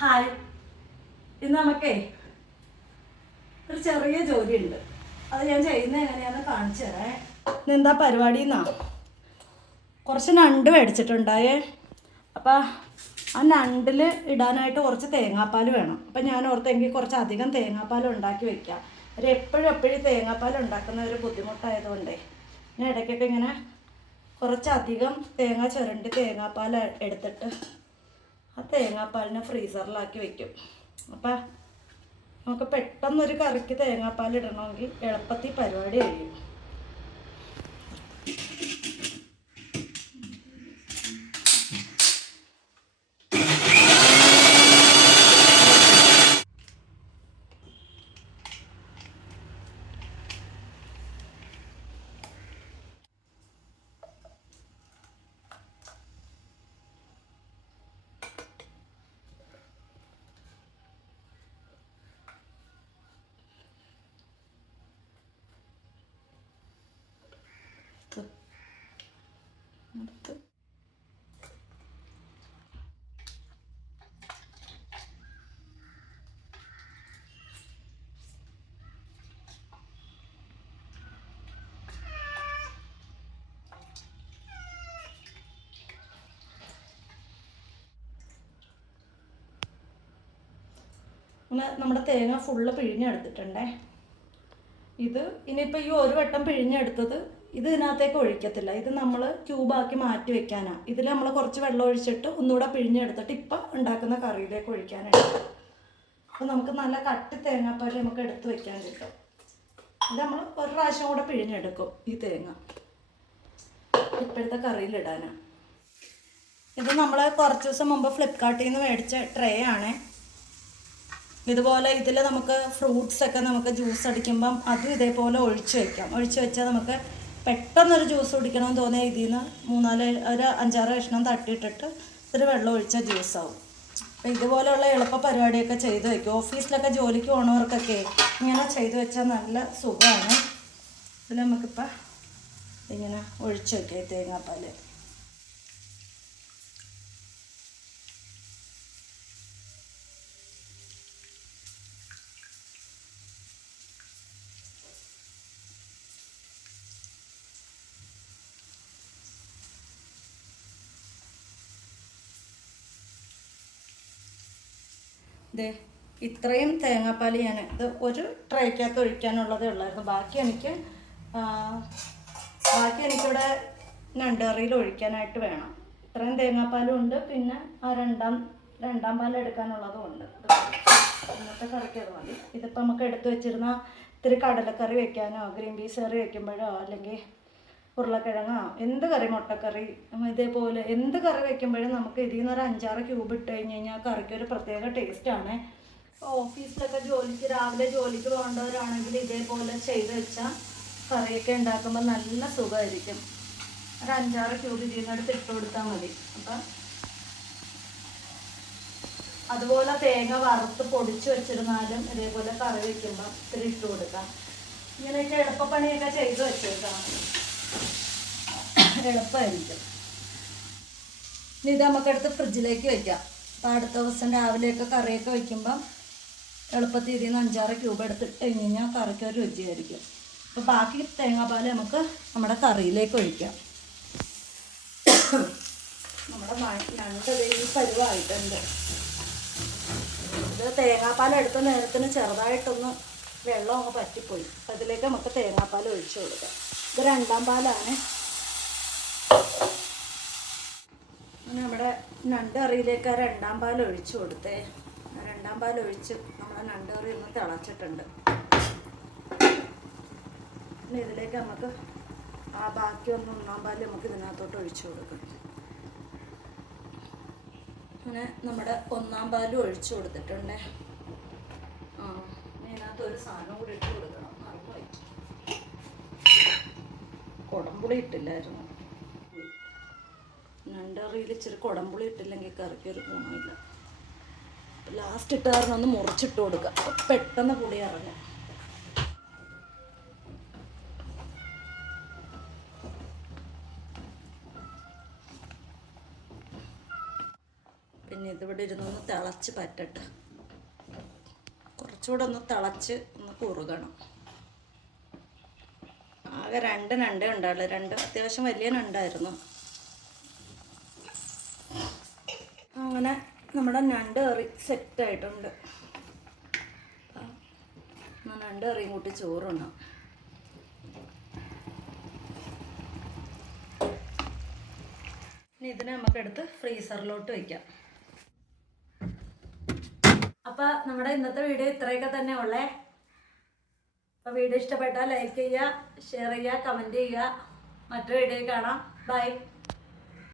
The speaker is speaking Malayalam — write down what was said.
ഹായ്, ഇന്ന് നമുക്കേ ഒരു ചെറിയ ജോലിയുണ്ട്. അത് ഞാൻ ചെയ്യുന്നത് എങ്ങനെയാണെന്ന് കാണിച്ചു തരാം. ഇന്നെന്താ പരിപാടി എന്നാ, കുറച്ച് നണ്ട് മേടിച്ചിട്ടുണ്ടായേ. അപ്പം ആ നണ്ടിൽ ഇടാനായിട്ട് കുറച്ച് തേങ്ങാപ്പാൽ വേണം. അപ്പം ഞാൻ ഓർത്തെങ്കിൽ കുറച്ച് അധികം തേങ്ങാപ്പാൽ ഉണ്ടാക്കി വെക്കാം. ഒരു എപ്പോഴും തേങ്ങാപ്പാൽ ഉണ്ടാക്കുന്ന ഒരു ബുദ്ധിമുട്ടായതുകൊണ്ടേ ഞാൻ ഇടയ്ക്കൊക്കെ ഇങ്ങനെ കുറച്ചധികം തേങ്ങ ചുരണ്ടി തേങ്ങാപ്പാൽ എടുത്തിട്ട് ആ തേങ്ങാപ്പാലിനെ ഫ്രീസറിലാക്കി വെക്കും. അപ്പം നമുക്ക് പെട്ടെന്നൊരു കറിക്ക് തേങ്ങാപ്പാൽ ഇടണമെങ്കിൽ എളുപ്പത്തിൽ പരിപാടി കഴിയും. നമ്മുടെ തേങ്ങ ഫുള്ള് പിഴിഞ്ഞെടുത്തിട്ടുണ്ടേ. ഇത് ഇനിയിപ്പോൾ ഈ ഒരു വട്ടം പിഴിഞ്ഞെടുത്തത് ഇതിനകത്തേക്ക് ഒഴിക്കത്തില്ല. ഇത് നമ്മൾ ക്യൂബാക്കി മാറ്റി വെക്കാനാണ്. ഇതിൽ നമ്മൾ കുറച്ച് വെള്ളം ഒഴിച്ചിട്ട് ഒന്നുകൂടെ പിഴിഞ്ഞെടുത്തിട്ട് ഇപ്പം ഉണ്ടാക്കുന്ന കറിയിലേക്ക് ഒഴിക്കാനായിട്ട്. അപ്പോൾ നമുക്ക് നല്ല കട്ടി തേങ്ങാപ്പാൽ നമുക്ക് എടുത്ത് വെക്കാൻ കിട്ടും. ഇത് നമ്മൾ ഒരു പ്രാവശ്യം കൂടെ പിഴിഞ്ഞെടുക്കും ഈ തേങ്ങ ഇപ്പോഴത്തെ കറിയിലിടാനാണ്. ഇത് നമ്മൾ കുറച്ച് ദിവസം മുമ്പ് ഫ്ലിപ്കാർട്ടിൽ നിന്ന് മേടിച്ച ട്രേ ആണ്. ഇതുപോലെ ഇതിൽ നമുക്ക് ഫ്രൂട്ട്സൊക്കെ നമുക്ക് ജ്യൂസ് അടിക്കുമ്പം അതും ഇതേപോലെ ഒഴിച്ച് വയ്ക്കാം. ഒഴിച്ച് വെച്ചാൽ നമുക്ക് പെട്ടെന്നൊരു ജ്യൂസ് കുടിക്കണമെന്ന് തോന്നിയാൽ ഇതിൽ നിന്ന് ഒരു 5-6 കഷ്ണം തട്ടിയിട്ടിട്ട് ഇത്തിരി വെള്ളം ഒഴിച്ചാൽ ജ്യൂസാവും. അപ്പോൾ ഇതുപോലെയുള്ള എളുപ്പ പരിപാടിയൊക്കെ ചെയ്ത് വയ്ക്കും. ഓഫീസിലൊക്കെ ജോലിക്ക് പോകണവർക്കൊക്കെ ഇങ്ങനെ ചെയ്ത് വെച്ചാൽ നല്ല സുഖമാണ്. ഇതിൽ നമുക്കിപ്പോൾ ഇങ്ങനെ ഒഴിച്ച് വയ്ക്കാം തേങ്ങാപ്പാൽ. ഇത്രയും തേങ്ങാപ്പാൽ ഞാൻ ഇത് ഒരു ട്രേക്കകത്ത് ഒഴിക്കാനുള്ളതേ ഉള്ളായിരുന്നു. ബാക്കി എനിക്കിവിടെ നണ്ടുകറിയിൽ ഒഴിക്കാനായിട്ട് വേണം. ഇത്രയും തേങ്ങാപ്പാലും ഉണ്ട്, പിന്നെ ആ രണ്ടാം പാൽ എടുക്കാനുള്ളതും ഉണ്ട്. ഇന്നത്തെ കറിക്ക് അത് മതി. ഇതിപ്പോൾ നമുക്ക് എടുത്തു വെച്ചിരുന്ന ഇത്തിരി കടലക്കറി വെക്കാനോ ഗ്രീൻ പീസ് കറി വെക്കുമ്പോഴോ അല്ലെങ്കിൽ ഉരുളക്കിഴങ്ങോ എന്ത് കറി, മുട്ടക്കറി, ഇതേപോലെ എന്ത് കറി വെക്കുമ്പോഴും നമുക്ക് ഇതിൽ നിന്ന് ഒരു 5-6 ക്യൂബ് ഇട്ട് കഴിഞ്ഞ് കഴിഞ്ഞാൽ കറിക്ക് ഒരു പ്രത്യേക ടേസ്റ്റാണ്. ഓഫീസിലൊക്കെ രാവിലെ ജോലിക്ക് പോകേണ്ടവരാണെങ്കിൽ ഇതേപോലെ ചെയ്ത് വെച്ചാൽ കറിയൊക്കെ ഉണ്ടാക്കുമ്പോൾ നല്ല സുഖമായിരിക്കും. ഒരു 5-6 ക്യൂബ് ഇതിൽ നിന്ന് എടുത്ത് ഇട്ട് കൊടുത്താൽ മതി. അപ്പം അതുപോലെ തേങ്ങ വറുത്ത് പൊടിച്ച് വെച്ചിരുന്നാലും ഇതേപോലെ കറി വയ്ക്കുമ്പോൾ ഇത്തിരി ഇട്ട് കൊടുക്കാം. ഇങ്ങനെയൊക്കെ എളുപ്പപ്പണിയൊക്കെ ചെയ്ത് വെച്ചേക്കാം, എളുപ്പമായിരിക്കും. ഇനി ഇത് നമുക്കെടുത്ത് ഫ്രിഡ്ജിലേക്ക് വയ്ക്കാം. അപ്പോൾ അടുത്ത ദിവസം രാവിലെയൊക്കെ കറിയൊക്കെ വയ്ക്കുമ്പം എളുപ്പത്തിൽ ഇതിൽ നിന്ന് 5-6 ക്യൂബ് എടുത്തിട്ട് കഴിഞ്ഞ് കഴിഞ്ഞാൽ കറിക്ക് ഒരു രുചിയായിരിക്കും. അപ്പോൾ ബാക്കി തേങ്ങാപ്പാൽ നമുക്ക് നമ്മുടെ കറിയിലേക്ക് ഒഴിക്കാം. നമ്മുടെ ഞണ്ട് ഈ പരുവായിട്ടുണ്ട്. ഇത് തേങ്ങാപ്പാൽ എടുത്ത നേരത്തിന് ചെറുതായിട്ടൊന്ന് വെള്ളം അങ്ങ് പറ്റിപ്പോയി. അപ്പം അതിലേക്ക് നമുക്ക് തേങ്ങാപ്പാൽ ഒഴിച്ചു കൊടുക്കാം. ഇത് 2ാം പാലാണ്. നമ്മുടെ നണ്ട് കറിയിലേക്ക് 2ാം പാൽ ഒഴിച്ചു കൊടുത്തേ. 2ാം പാൽ ഒഴിച്ച് നമ്മുടെ നണ്ട് കറി ഒന്ന് തിളച്ചിട്ടുണ്ട്. പിന്നെ ഇതിലേക്ക് നമുക്ക് ബാക്കി 1-1 പാൽ നമുക്ക് ഇതിനകത്തോട്ട് ഒഴിച്ചു കൊടുക്കാം. അങ്ങനെ നമ്മുടെ 1-ാം പാലും ഒഴിച്ചു കൊടുത്തിട്ടുണ്ട്. ഇതിനകത്ത് ഒരു സാധനം കൂടി ഇട്ട് കൊടുക്കണം. കുടംപുളി ഇട്ടില്ലായിരുന്നു. നണ്ടറിയിൽ ഇച്ചിരി കുടംപുളി ഇട്ടില്ലെങ്കിൽ കറിക്കൊരു ഗുണമില്ല. ലാസ്റ്റ് ഇട്ട് കാരണം ഒന്ന് മുറിച്ചിട്ട് കൊടുക്കുക, പെട്ടെന്ന് പുളി ഇറങ്ങും. ഇനി ഇതിവിടെ ഇരുന്നൊന്ന് തിളച്ച് പറ്റട്ടെ. കുറച്ചുകൂടെ ഒന്ന് തിളച്ച് ഒന്ന് കുറുകണം. ആകെ 2 നണ്ടേ ഉണ്ടാവുള്ളൂ. 2 അത്യാവശ്യം വലിയ നണ്ടായിരുന്നു. അങ്ങനെ നമ്മുടെ ഞണ്ട് കറി സെറ്റായിട്ടുണ്ട്. ഞണ്ട് കറിയും കൂട്ടി ചോറുണ്ണാം. ഇനി ഇതിനെ നമുക്കെടുത്ത് ഫ്രീസറിലോട്ട് വയ്ക്കാം. അപ്പോൾ നമ്മുടെ ഇന്നത്തെ വീഡിയോ ഇത്രയൊക്കെ തന്നെ ഉള്ളേ. അപ്പോൾ വീഡിയോ ഇഷ്ടപ്പെട്ടാൽ ലൈക്ക് ചെയ്യുക, ഷെയർ ചെയ്യുക, കമൻറ്റ് ചെയ്യുക. മറ്റൊരു വീഡിയോ കാണാം. ബൈ.